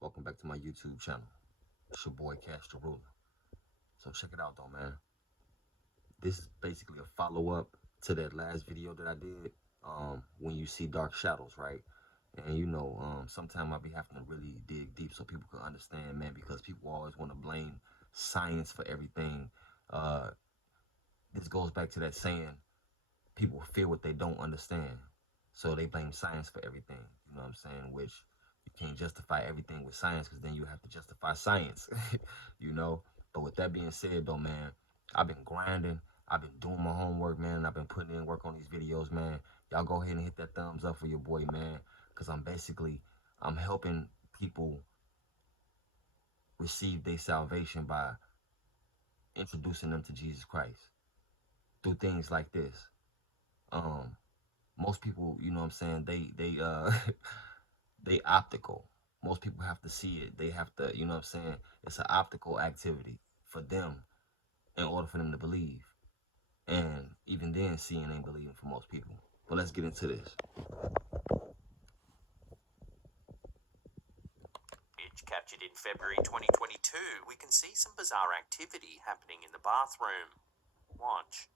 Welcome back to my YouTube channel. It's your boy Cash the Ruler. So check it out though, man. This is basically a follow-up to that last video that I did. When you see dark shadows, right? And sometimes I'll be having to really dig deep so people can understand, man, because people always want to blame science for everything. This goes back to that saying, people fear what they don't understand. So they blame science for everything. You know what I'm saying? Which you can't justify everything with science, because then you have to justify science, you know? But with that being said, though, man, I've been grinding. I've been doing my homework, man. I've been putting in work on these videos, man. Y'all go ahead and hit that thumbs up for your boy, man, because I'm helping people receive their salvation by introducing them to Jesus Christ through things like this. Most people, you know what I'm saying, they optical. Most people have to see it. They have to, you know what I'm saying, it's an optical activity for them in order for them to believe. And even then, seeing ain't believing for most people. But let's get into this. Captured in February 2022, we can see some bizarre activity happening in the bathroom. Watch.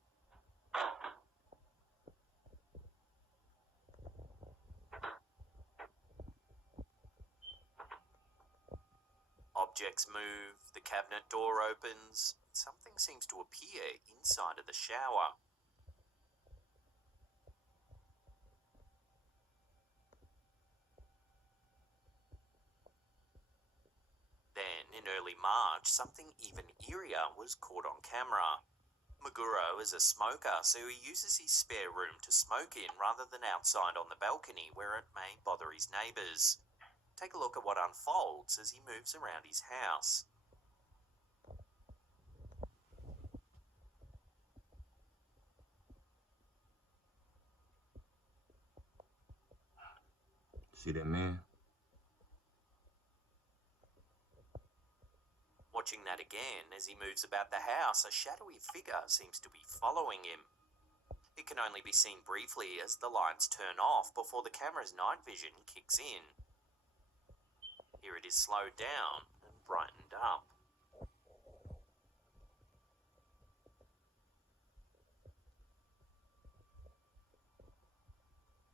Objects move, the cabinet door opens, something seems to appear inside of the shower. Then, in early March, something even eerier was caught on camera. Maguro is a smoker, so he uses his spare room to smoke in rather than outside on the balcony where it may bother his neighbours. Take a look at what unfolds as he moves around his house. See that man? Watching that again, as he moves about the house, a shadowy figure seems to be following him. It can only be seen briefly as the lights turn off before the camera's night vision kicks in. Here it is slowed down and brightened up.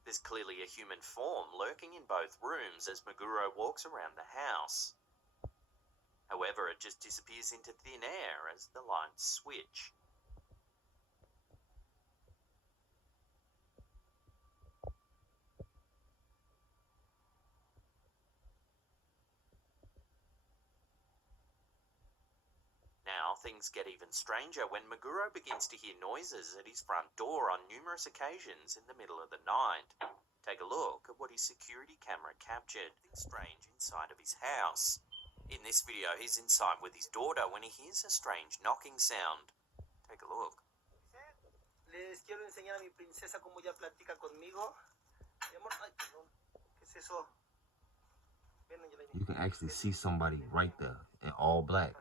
There's clearly a human form lurking in both rooms as Maguro walks around the house. However, it just disappears into thin air as the lights switch. Now, things get even stranger when Maguro begins to hear noises at his front door on numerous occasions in the middle of the night. Take a look at what his security camera captured. Something strange inside of his house. In this video, he's inside with his daughter when he hears a strange knocking sound. Take a look. Les quiero enseñar a mi princesa cómo ya platica conmigo. Mi amor, ay, perdón. ¿Qué es eso? You can actually see somebody right there in all black.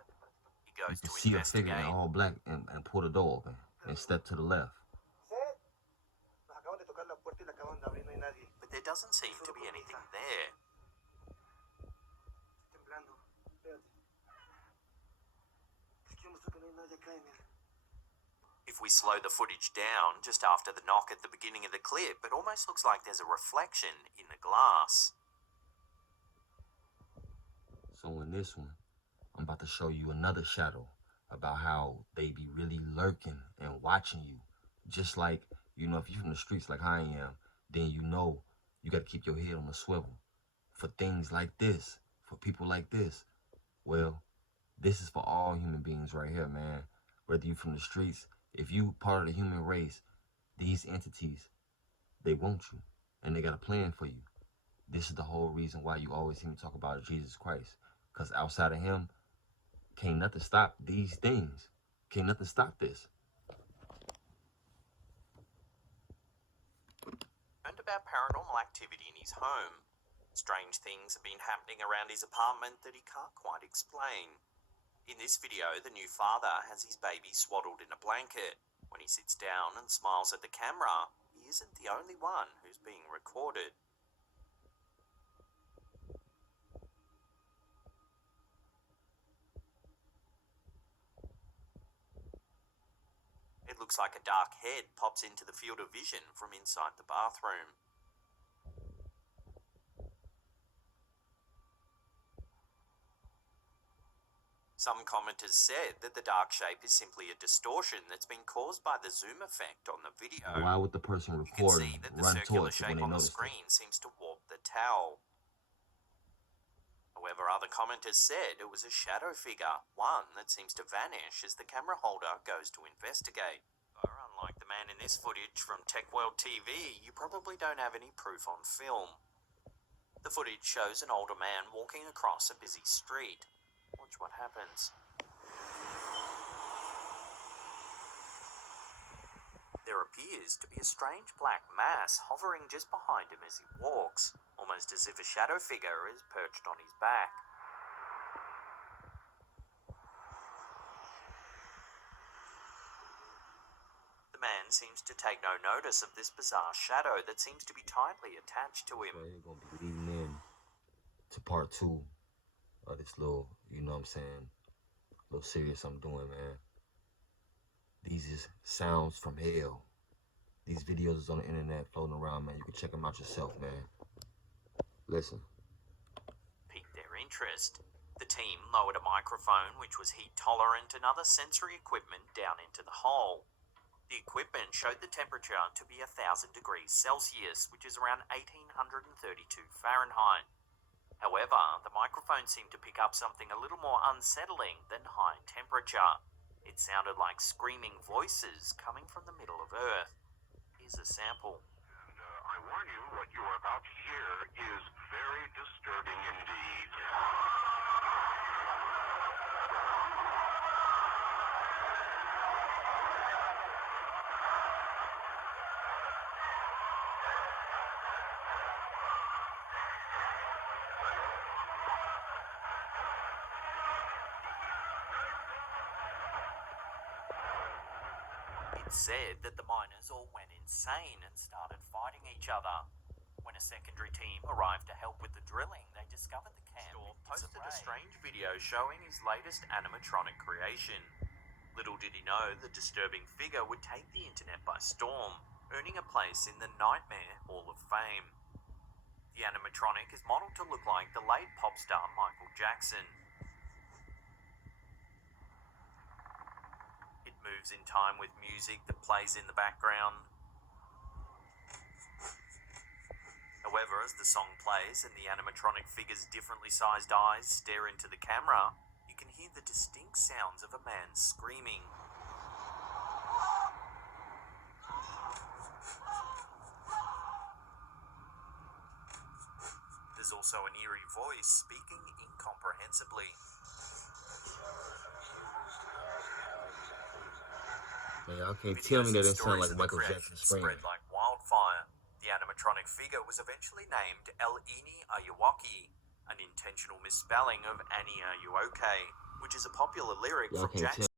He goes You to can see a figure investigate. in all black and pull the door open and step to the left. Nos acaban de tocar la puerta y la acaban de abrir, no hay nadie. But there doesn't seem to be anything there. Estoy temblando. Espérate. Les quiero mostrar que no hay nadie acá en él. If we slow the footage down just after the knock at the beginning of the clip, it almost looks like there's a reflection in the glass. So in this one, I'm about to show you another shadow about how they be really lurking and watching you. Just like, if you're from the streets like I am, then you got to keep your head on the swivel for things like this, for people like this. Well, this is for all human beings right here, man. Whether you're from the streets, if you part of the human race, these entities, they want you and they got a plan for you. This is the whole reason why you always hear me talk about Jesus Christ. Because outside of him, can't nothing stop these things. Can't nothing stop this. Learned about paranormal activity in his home. Strange things have been happening around his apartment that he can't quite explain. In this video, the new father has his baby swaddled in a blanket. When he sits down and smiles at the camera, he isn't the only one who's being recorded. It looks like a dark head pops into the field of vision from inside the bathroom. Some commenters said that the dark shape is simply a distortion that's been caused by the zoom effect on the video. Why would the person You can recording see that the run circular towards it when shape they on the notice it? screen seems to warp the towel. However, other commenters said it was a shadow figure, one that seems to vanish as the camera holder goes to investigate. Unlike the man in this footage from Tech World TV, you probably don't have any proof on film. The footage shows an older man walking across a busy street. Watch what happens. There appears to be a strange black mass hovering just behind him as he walks, almost as if a shadow figure is perched on his back. The man seems to take no notice of this bizarre shadow that seems to be tightly attached to him. So we're gonna be leading in to part 2 of this little, you know what I'm saying, little series I'm doing, man. These is sounds from hell. These videos is on the internet floating around, man. You can check them out yourself, man. Listen. Piqued their interest. The team lowered a microphone which was heat tolerant and other sensory equipment down into the hole. The equipment showed the temperature to be 1,000 degrees Celsius, which is around 1,832 Fahrenheit. However, the microphone seemed to pick up something a little more unsettling than high temperature. It sounded like screaming voices coming from the middle of Earth. Here's a sample. I warn you, what you are about to hear is very disturbing indeed. It said that the miners all went insane and started fighting each other. When a secondary team arrived to help with the drilling, they discovered the camp posted a strange video showing his latest animatronic creation. Little did he know the disturbing figure would take the internet by storm, earning a place in the Nightmare Hall of Fame. The animatronic is modeled to look like the late pop star Michael Jackson. It moves in time with music that plays in the background. However, as the song plays and the animatronic figure's differently sized eyes stare into the camera, you can hear the distinct sounds of a man screaming. There's also an eerie voice speaking incomprehensibly. Man, y'all can't tell me that it sound like Michael Jackson screaming. Spread like wildfire. The animatronic figure was eventually named El Ini Ayuwaki, an intentional misspelling of Annie Are You Okay, which is a popular lyric Y'all from can't tell